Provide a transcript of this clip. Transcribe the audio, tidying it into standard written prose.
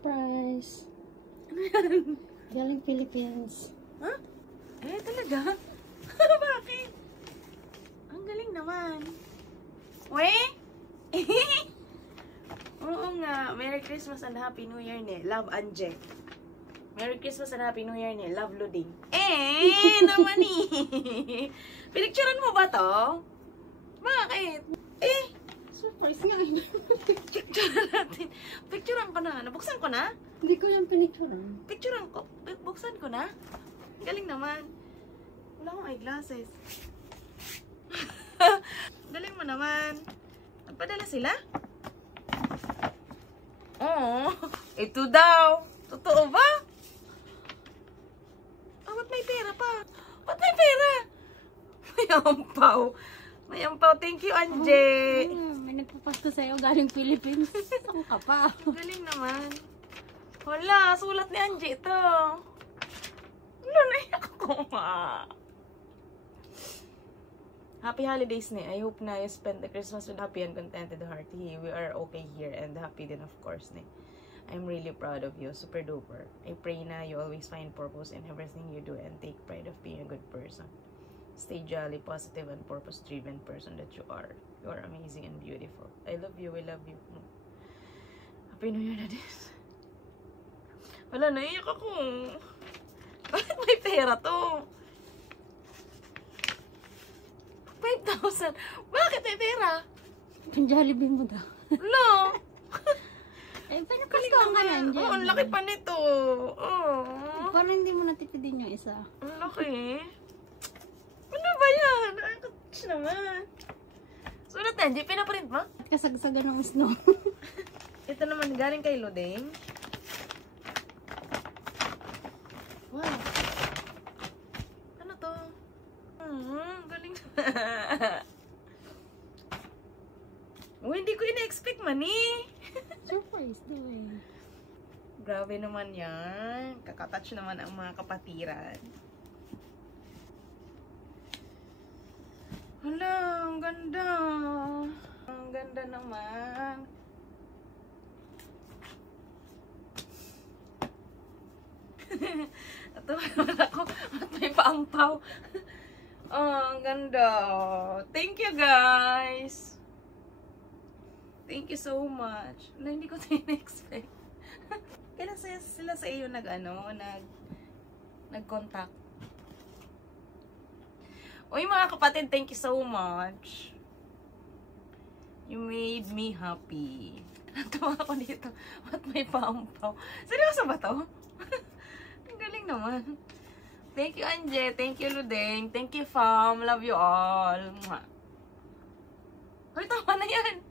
Surprise! Ano yan? Galing Philippines. Huh? Eh, talaga? Bakit? Ang galing naman. Weh? Oo nga. Merry Christmas and Happy New Year ni. Love, Anje. Merry Christmas and Happy New Year ni. Love, Luding. Naman eh. Pinicturean mo ba to? Bakit? Surprise nga. Picturean natin. Picturean ko na. Nabuksan ko na? Hindi ko yung pinicturean. Picturean ko. Buksan ko na? Galing naman. Wala akong eyeglasses. Galing mo naman. Nagpadala sila? Oo. Ito daw. Totoo ba? Ah, ba't may pera pa? Ba't may pera? May ampaw. May ampaw. Thank you, Anje. May nagpapasko sa'yo galing Philippines. Saan ka pa? Galing naman. Wala, sulat ni Anje ito. Wala, naiyak ako nga. Happy holidays ni. I hope na you spend the Christmas with happy and contented heart. We are okay here and happy din of course ni. I'm really proud of you. Super duper. I pray na you always find purpose in everything you do and take pride of being a good person. Stay jolly, positive, and purpose-driven person that you are. You are amazing and beautiful. I love you. I love you. Happy New Year na din. Wala, naiyak ako. Bakit may pera to? 5,000. Bakit may pera? Yung Jollibee mo daw. Lo! Eh, pinapasko ka yan dyan. Oo, ang laki pa nito. Oo. Parang hindi mo natitidin yung isa. Ang laki. Ano ba yan? Nakakatouch naman. Sulat na, Angie, pinaprint mo? At kasagsagan ng snow. Ito naman, galing kay Luding. Wow. Ano to? Galing. Oh, hindi ko ina-expect man eh. Surprise, no eh. Grabe naman yan. Kakatouch naman ang mga kapatiran. Hala, ang ganda. Ang ganda naman. Ito naman ako. At may paampaw. Oh, ang ganda. Thank you, guys. Thank you so much. Wala, hindi ko ito in-expect. Kailan sila sa iyo nag-contact? Uy, mga kapatid, thank you so much. You made me happy. Natuwa ako dito. At may paampaw. Seryoso ba to? Ang galing naman. Thank you, Anje. Thank you, Ludeng. Thank you, Fam. Love you all. Hoy, tama na yan.